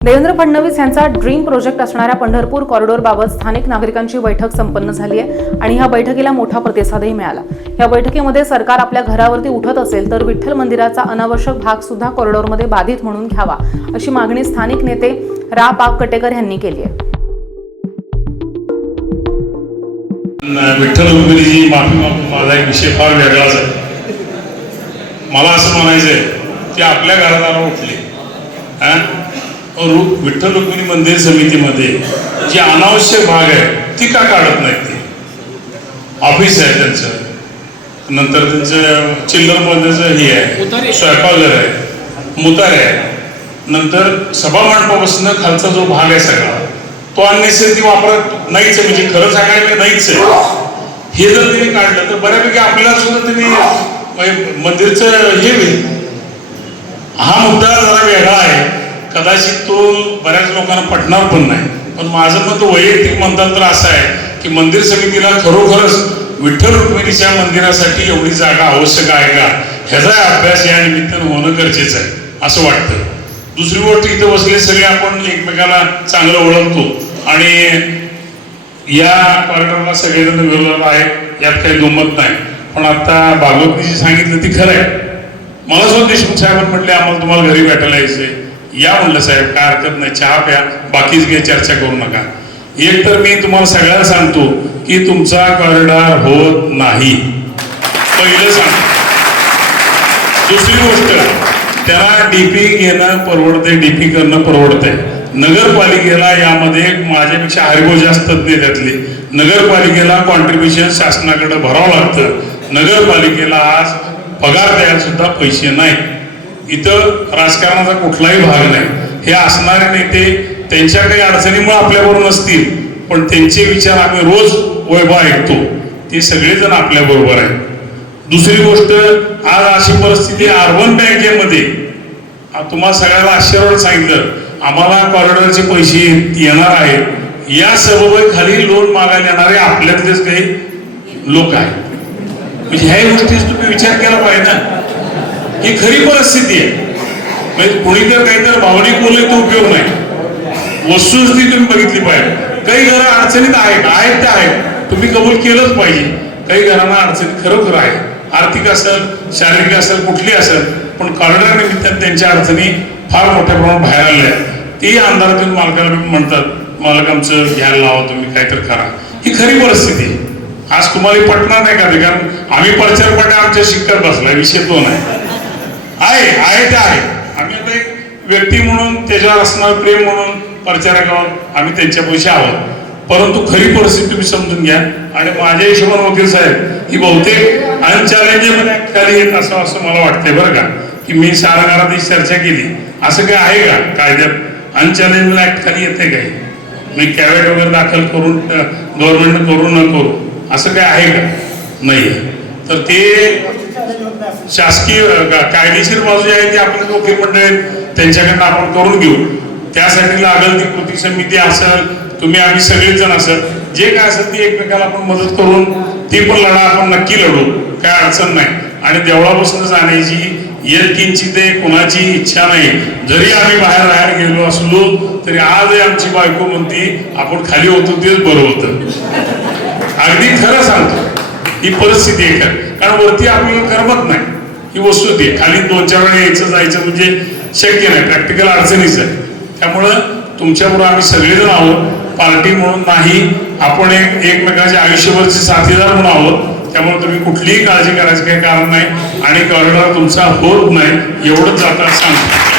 देवेंद्र फडणवीस यांचा dream project असणाऱ्या पंढरपूर कॉरिडॉरबाबत स्थानिक नागरिकांची बैठक संपन्न झाली आहे आणि ह्या बैठकीला मोठा प्रतिसादही मिळाला. या बैठकीमध्ये सरकार आपल्या घरावरती उठत असेल तर विठ्ठल मंदिराचा अनावश्यक भाग सुद्धा कॉरिडॉरमध्ये बाधित म्हणून घ्यावा अशी मागणी स्थानिक नेते रा. पाक कटेकर यांनी केली आहे. विठ्ठल रुक्मिणीची माफी माझा एक विषय फार वेगळाच आहे. मला असं म्हणायचं आहे की आपल्या घरादारा उठले विठ्ठल रुक्मिणी मंदिर समितीमध्ये जी अनावश्यक भाग आहे ती का काढत नाहीत ते? ऑफिस आहे त्यांचं. नंतर त्यांचं चिल्लर मधल्याचं हे आहे. स्वयंपाकघर आहे. मुतार आहे. नंतर सभा मंडपापासून खालचा जो भाग आहे सगळा तो अननेसेसरी वापरत नाहीच आहे. म्हणजे खरं सांगायला नाहीच आहे. हे जर त्यांनी काढलं तर बऱ्यापैकी आपल्याला सुद्धा त्यांनी म्हणजे मंदिरचं हे होईल. हा मुद्दा जरा वेगळा आहे. कदाचित तो बऱ्याच लोकांना पटणार पण नाही. पण माझं मत वैयक्तिक मतंत्र असं आहे की मंदिर समितीला खरोखरच विठ्ठल रुक्मिणीच्या मंदिरासाठी एवढी जागा आवश्यक आहे का? ह्याचा अभ्यास या निमित्तानं होणं गरजेचं आहे असं वाटतं. दुसरी गोष्ट इथं बसले सगळे आपण एकमेकाला चांगलं ओळखतो. आणि या कॉरिडॉरला सगळेजण विरोधात आहे यात काही दुमत नाही. पण आता भागवतनी सांगितलं ती खरं आहे. मला सुद्धा देशमुख साहेबांनी म्हटले आम्हाला तुम्हाला घरी भेटायला यायचंय. या म्हणलं साहेब काय हरकत नाही चहा प्या बाकीच काही चर्चा करू नका. एक तर मी तुम्हाला सगळ्यांना सांगतो की तुमचा कॉरिडॉर होत नाही. पहिलं सांग दुसरी गोष्ट त्याला डीपी घेणं परवडते डीपी करणं परवडते नगरपालिकेला यामध्ये माझ्यापेक्षा हरिभो जास्त तज्ञ त्यातली. नगरपालिकेला कॉन्ट्रीब्युशन शासनाकडे भरावं लागतं. नगरपालिकेला आज पगार द्यायला सुद्धा पैसे नाही इथं राजकारणाचा कुठलाही भाग नाही. हे असणारे नेते त्यांच्या काही अडचणीमुळे आपल्याबरोबर नसतील पण त्यांचे विचार आम्ही रोज वैभव ऐकतो. ते सगळेजण आपल्याबरोबर आहेत. दुसरी गोष्ट आज अशी परिस्थिती अर्बन बँकेमध्ये तुम्हाला सगळ्याला आश्चर्य सांगितलं आम्हाला कॉरिडॉरचे पैसे येणार आहेत. या खाली लोन मागायला येणारे आपल्यातलेच काही लोक आहेत. म्हणजे ह्या गोष्टीच तुम्ही विचार केला पाहिजे ना. ही खरी परिस्थिती आहे. म्हणजे कुणीतर काही तर भावनिक बोलले तो उपयोग नाही. वस्तुस्थिती तुम्ही बघितली पाहिजे. काही घरं अडचणीत आहेत आहेत त्या आहेत. तुम्ही कबूल केलंच पाहिजे. काही घरांना अडचणी खरोखर आहे. आर्थिक असेल शारीरिक असेल कुठली असेल पण कॉरिडॉर निमित्तानं त्यांच्या अडचणी फार मोठ्या प्रमाणात बाहेर आल्या आहेत. ते अंधारातून मालकाला म्हणतात मालक आमचं घ्यायला लावा तुम्ही काहीतरी करा. ही खरी परिस्थिती आहे. आज तुम्हाला पटणार नाही का ते? कारण आम्ही प्रचार पटे आमच्या शिक्कत बसला विषय तो नाही. आहे आहे ते आहे. आम्ही आता एक व्यक्ती म्हणून त्याच्यावर असणार प्रेम म्हणून प्रचारक आहोत आम्ही त्यांच्या पैसे आहोत. परंतु खरी परिस्थिती तुम्ही समजून घ्या. आणि माझ्या हिशोबाने वकील साहेब ही बहुतेक अनचॅलेंजेबल खाली येत असं असं मला वाटतंय बरं का की मी सारागारात ही चर्चा केली. असं काय आहे का? कायद्यात अनचॅलेंजेबल ऍक्ट खाली येते काय? मी कॅवेट वगैरे दाखल करून गव्हर्नमेंट करू न करू असं काय आहे का? नाही. तर ते शासकीय कायदेशीर बाजू जी आहे ती आपण वकील मंडळ त्यांच्याकडनं आपण करून घेऊ. त्यासाठी लागेल ती कृती समिती असेल तुम्ही आम्ही सगळेच जण असेल जे काय असेल ती एकमेकाला आपण मदत करून ती पण लढा आपण नक्की लढू काय अडचण नाही. आणि देवळापासून जाण्याची येलकिंची ते कुणाची इच्छा नाही. जरी आम्ही बाहेर राहायला गेलो असलो तरी आजही आमची बायको म्हणती आपण खाली होतो तेच बरं होतं. अगदी खरं सांगतो ही परिस्थिती आहे कारण वरती आपल्याला करमत नाही. ही वस्तू आहे खाली दोन चार वेळा यायचं जायचं म्हणजे शक्य नाही प्रॅक्टिकल अडचणीच आहे. त्यामुळं तुमच्यामुळं आम्ही सगळेजण आहोत पार्टी म्हणून नाही आपण एक एकमेकांचे आयुष्यभरचे साथीदार म्हणून आहोत. त्यामुळे तुम्ही कुठलीही काळजी करायचं काही कारण नाही आणि कॉरिडॉर तुमचा होत नाही एवढंच जाता सांगतो.